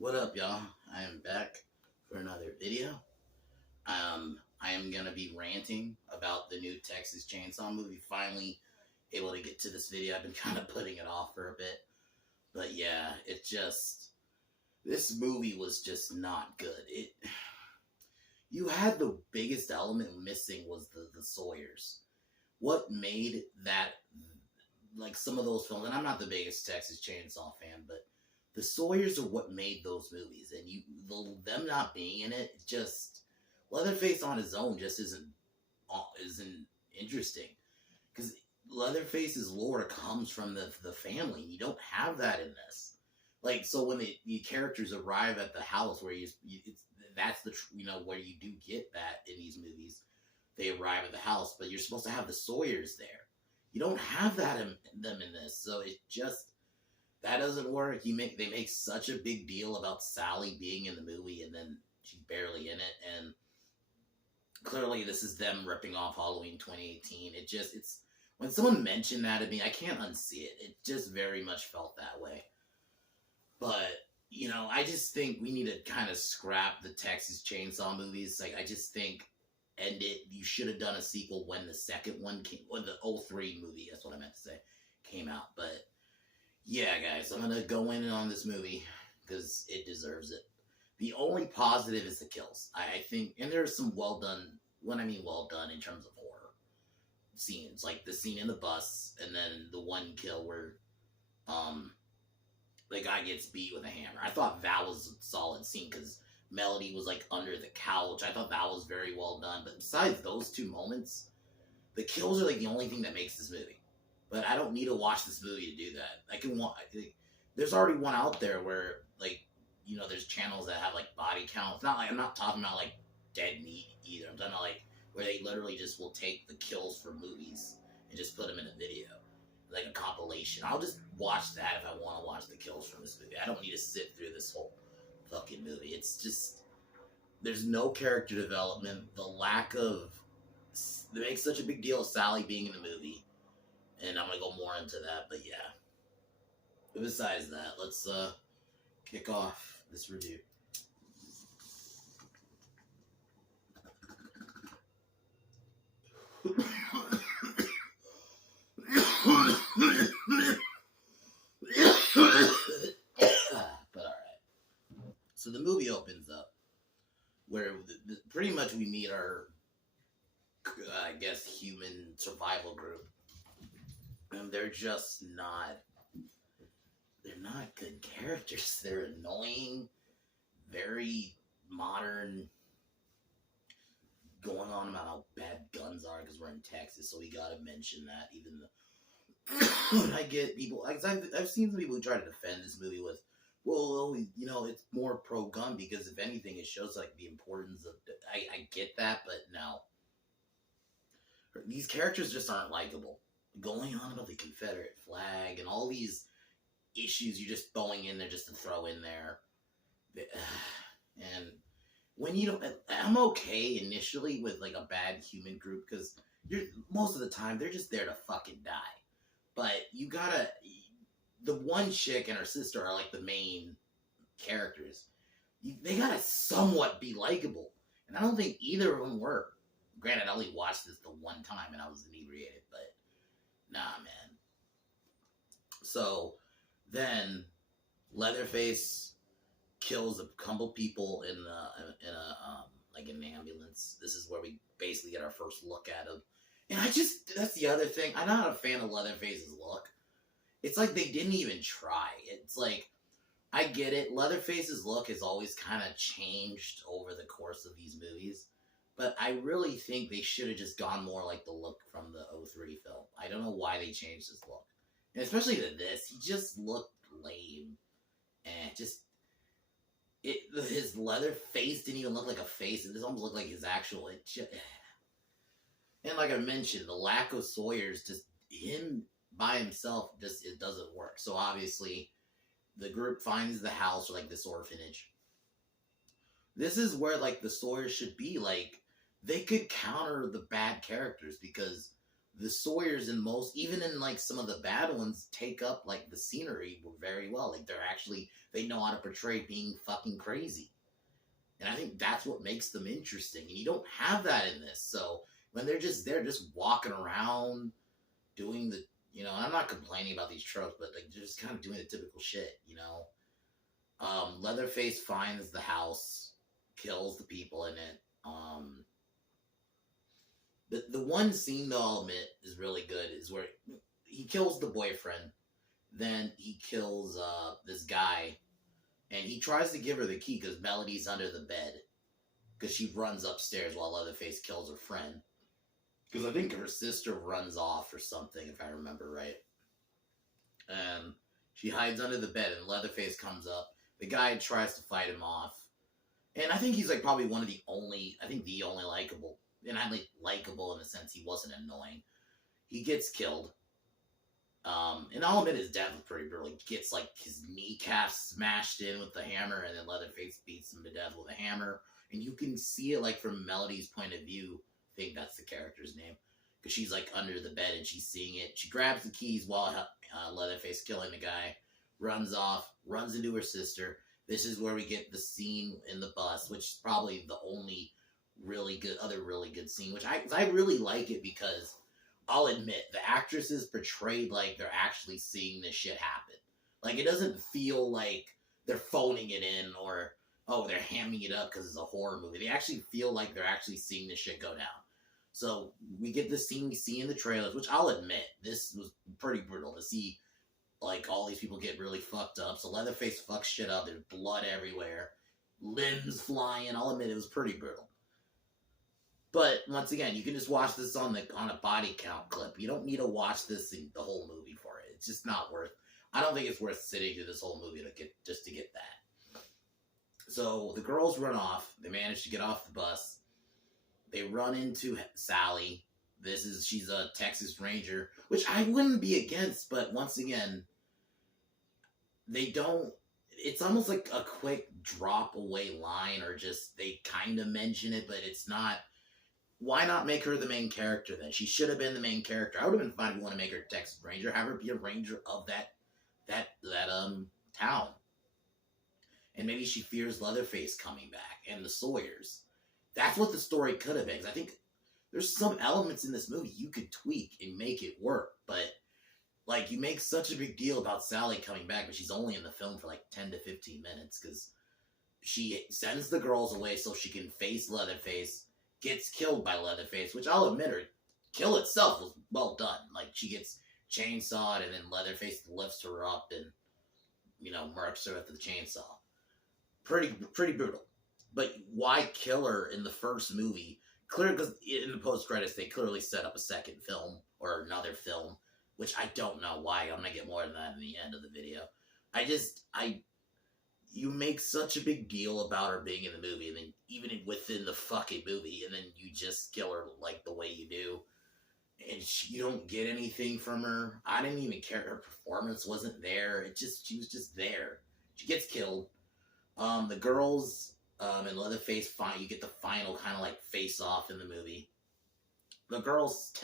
What up, y'all? I am back for another video. I am gonna be ranting about the new Texas Chainsaw movie. Finally able to get to this video. I've been kind of putting it off for a bit, but yeah, this movie was just not good. You had the biggest element missing was the Sawyers. What made that like some of those films? And I'm not the biggest Texas Chainsaw fan, but the Sawyers are what made those movies, and them not being in it, just Leatherface on his own just isn't interesting because Leatherface's lore comes from the family, and you don't have that in this. Like, so when the characters arrive at the house where that's where you do get that in these movies. They arrive at the house, but you're supposed to have the Sawyers there. You don't have that in them in this, so it just that doesn't work. They make such a big deal about Sally being in the movie, and then she's barely in it. And clearly, this is them ripping off Halloween 2018. It's when someone mentioned that to me, I can't unsee it. It just very much felt that way. But I just think we need to kind of scrap the Texas Chainsaw movies. Like, I just think end it. You should have done a sequel when the second one came, or the '03 movie. That's what I meant to say. Came out, but. Yeah, guys, I'm gonna go in on this movie because it deserves it. The only positive is the kills. I think, and there's some well done. When I mean well done in terms of horror scenes, like the scene in the bus, and then the one kill where, the guy gets beat with a hammer. I thought that was a solid scene because Melody was like under the couch. I thought that was very well done. But besides those two moments, the kills are like the only thing that makes this movie. But I don't need to watch this movie to do that. There's already one out there where, there's channels that have, body count. It's not like, I'm not talking about, dead meat either. I'm talking about, where they literally just will take the kills for movies and just put them in a video. Like a compilation. I'll just watch that if I want to watch the kills from this movie. I don't need to sit through this whole fucking movie. It's just, there's no character development. They make such a big deal of Sally being in the movie. And I'm going to go more into that, but yeah. But besides that, let's kick off this review. But alright. So the movie opens up where pretty much we meet our, human survival group. And they're not good characters. They're annoying, very modern, going on about how bad guns are because we're in Texas, so we gotta mention that. Even though I get people, I've seen some people who try to defend this movie with, well, it's more pro-gun because if anything, it shows the importance of. I get that, but no, these characters just aren't likable. Going on about the Confederate flag and all these issues you're just throwing in there just to throw in there. And when you don't, I'm okay initially with a bad human group because most of the time they're just there to fucking die. But the one chick and her sister are the main characters. They gotta somewhat be likable. And I don't think either of them were. Granted, I only watched this the one time and I was inebriated, but nah, man. So then Leatherface kills a couple people in an ambulance. This is where we basically get our first look at him. And that's the other thing. I'm not a fan of Leatherface's look. It's like they didn't even try. It's like, I get it. Leatherface's look has always kind of changed over the course of these movies. But I really think they should have just gone more like the look from the '03 film. I don't know why they changed his look. And especially to this, he just looked lame. And his leather face didn't even look like a face. It just almost looked like his actual. And like I mentioned, the lack of Sawyers, just him by himself, it doesn't work. So obviously, the group finds the house or this orphanage. This is where the Sawyers should be. They could counter the bad characters because the Sawyers in most, even in like some of the bad ones, take up like the scenery very well. Like they know how to portray being fucking crazy. And I think that's what makes them interesting. And you don't have that in this. So when they're just walking around doing the, I'm not complaining about these tropes, but like they're just kind of doing the typical shit, Leatherface finds the house, kills the people in it. The one scene, though, I'll admit, is really good, is where he kills the boyfriend, then he kills this guy, and he tries to give her the key because Melody's under the bed, because she runs upstairs while Leatherface kills her friend. Because I think her sister runs off or something, if I remember right. And she hides under the bed, and Leatherface comes up. The guy tries to fight him off. And I think he's like probably the only likable. And I like likable in the sense he wasn't annoying. He gets killed. And I'll admit his death was pretty brutal. He gets like his kneecaps smashed in with the hammer, and then Leatherface beats him to death with a hammer. And you can see it like from Melody's point of view. I think that's the character's name. Because she's like under the bed and she's seeing it. She grabs the keys while Leatherface killing the guy. Runs off. Runs into her sister. This is where we get the scene in the bus, which is probably the only really good scene, which I really like it because I'll admit the actresses portrayed like they're actually seeing this shit happen. Like it doesn't feel like they're phoning it in or they're hamming it up because it's a horror movie. They actually feel like they're actually seeing this shit go down. So we get this scene we see in the trailers, which I'll admit this was pretty brutal to see. Like all these people get really fucked up. So Leatherface fucks shit up. There's blood everywhere, limbs flying. I'll admit it was pretty brutal. But once again, you can just watch this on a body count clip. You don't need to watch this in the whole movie for it. It's just not worth. I don't think it's worth sitting through this whole movie to get that. So the girls run off. They manage to get off the bus. They run into Sally. She's a Texas Ranger, which I wouldn't be against, but once again, they don't. It's almost like a quick drop away line, or just they kind of mention it, but it's not. Why not make her the main character then? She should have been the main character. I would have been fine if you want to make her a Texas Ranger. Have her be a ranger of that town. And maybe she fears Leatherface coming back and the Sawyers. That's what the story could have been. 'Cause I think there's some elements in this movie you could tweak and make it work. But like you make such a big deal about Sally coming back, but she's only in the film for like 10 to 15 minutes because she sends the girls away so she can face Leatherface. Gets killed by Leatherface, which I'll admit her kill itself was well done. Like she gets chainsawed and then Leatherface lifts her up and murks her with the chainsaw. Pretty brutal. But why kill her in the first movie? Clearly, because in the post credits they clearly set up a second film or another film, which I don't know why. I'm gonna get more than that in the end of the video. You make such a big deal about her being in the movie, and then even within the fucking movie, and then you just kill her like the way you do, and you don't get anything from her. I didn't even care. Her performance wasn't there. She was just there. She gets killed. The girls and Leatherface you get the final kind of like face off in the movie. The girls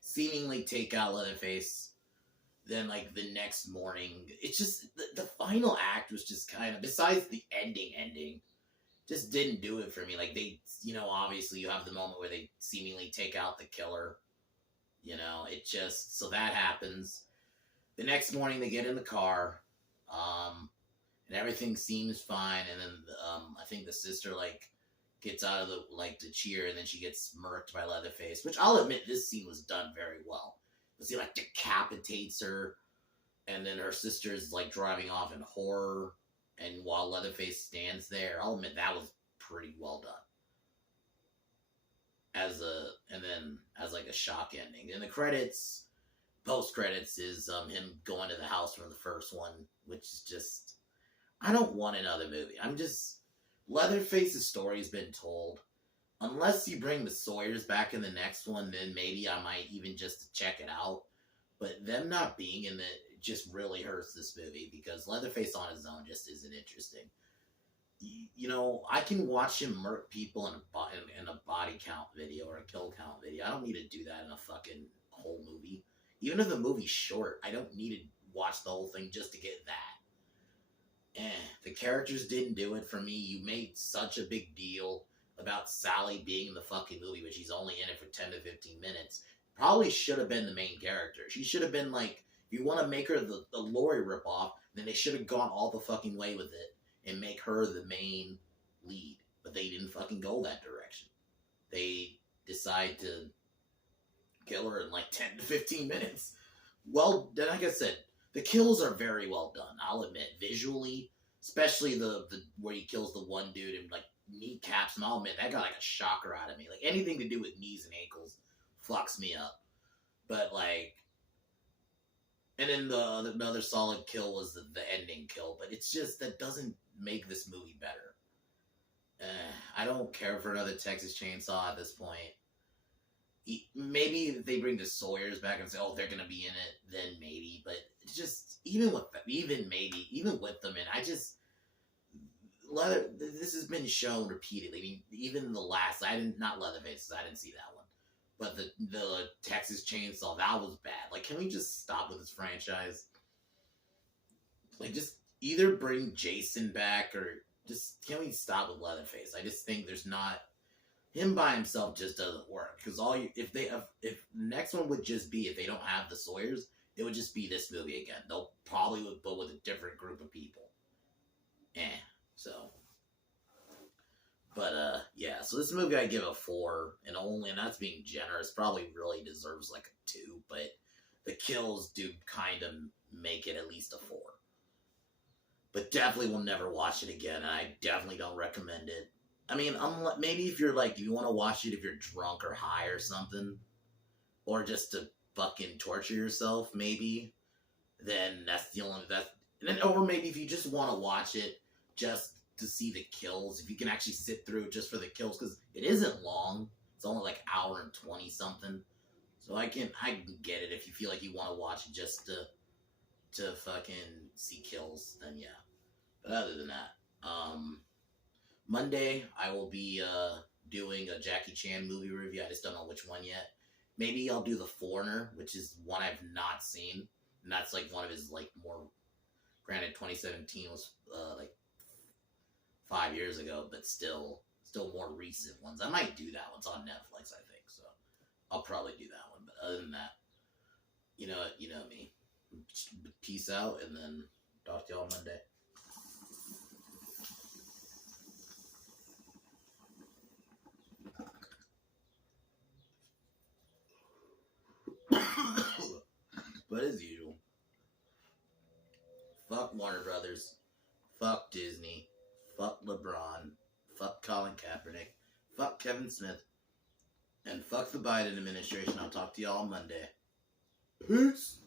seemingly take out Leatherface. Then, like, the next morning, it's just, the final act was just kind of, besides the ending, just didn't do it for me. Like, they, obviously you have the moment where they seemingly take out the killer. So that happens. The next morning, they get in the car, and everything seems fine, and then, I think the sister, like, gets out of to cheer, and then she gets murked by Leatherface, which I'll admit, this scene was done very well. He like decapitates her, and then her sister's like driving off in horror, and while Leatherface stands there, I'll admit that was pretty well done. As like a shock ending. And the credits, post credits is him going to the house from the first one, which is just, I don't want another movie. Leatherface's story's been told. Unless you bring the Sawyers back in the next one, then maybe I might even just check it out. But them not being in it just really hurts this movie because Leatherface on his own just isn't interesting. I can watch him murk people in a body count video or a kill count video. I don't need to do that in a fucking whole movie. Even if the movie's short, I don't need to watch the whole thing just to get that. The characters didn't do it for me. You made such a big deal about Sally being in the fucking movie, but she's only in it for 10 to 15 minutes. Probably should have been the main character. She should have been like, if you want to make her the Lori ripoff, then they should have gone all the fucking way with it and make her the main lead. But they didn't fucking go that direction. They decide to kill her in like 10 to 15 minutes. Well, like I said, the kills are very well done, I'll admit. Visually, especially the where he kills the one dude and like kneecaps him, I'll admit, that got like a shocker out of me. Like anything to do with knees and ankles fucks me up. But like, and then the another solid kill was the ending kill, but it's just, that doesn't make this movie better. I don't care for another Texas Chainsaw at this point. Maybe if they bring the Sawyers back and say, oh, they're gonna be in it, then maybe. But it's just, even with them in, this has been shown repeatedly. I mean, even the last, not Leatherface, I didn't see that one. But the Texas Chainsaw, that was bad. Like, can we just stop with this franchise? Like, just either bring Jason back, or just, can we stop with Leatherface? I just think there's not, him by himself just doesn't work. Because if the next one would just be, if they don't have the Sawyers, it would just be this movie again. They'll probably but with a different group of people. So. But, yeah, so this movie I give a 4, and that's being generous, probably really deserves like a 2, but the kills do kind of make it at least a 4. But definitely will never watch it again, and I definitely don't recommend it. I mean, maybe if you're like, you want to watch it if you're drunk or high or something, or just to fucking torture yourself, maybe, then that's the only, or maybe if you just want to watch it just to see the kills, if you can actually sit through it just for the kills, because it isn't long. It's only like an hour and 20 something. So I can get it if you feel like you want to watch it just to fucking see kills, then yeah. But other than that, Monday I will be doing a Jackie Chan movie review. I just don't know which one yet. Maybe I'll do The Foreigner, which is one I've not seen, and that's like one of his like more, granted 2017 was like 5 years ago, but still more recent ones. I might do that one. It's on Netflix, I think, so I'll probably do that one. But other than that, you know me. Peace out, and then talk to y'all Monday. But as usual, fuck Warner Brothers, fuck Disney, fuck LeBron, fuck Colin Kaepernick, fuck Kevin Smith, and fuck the Biden administration. I'll talk to y'all Monday. Peace.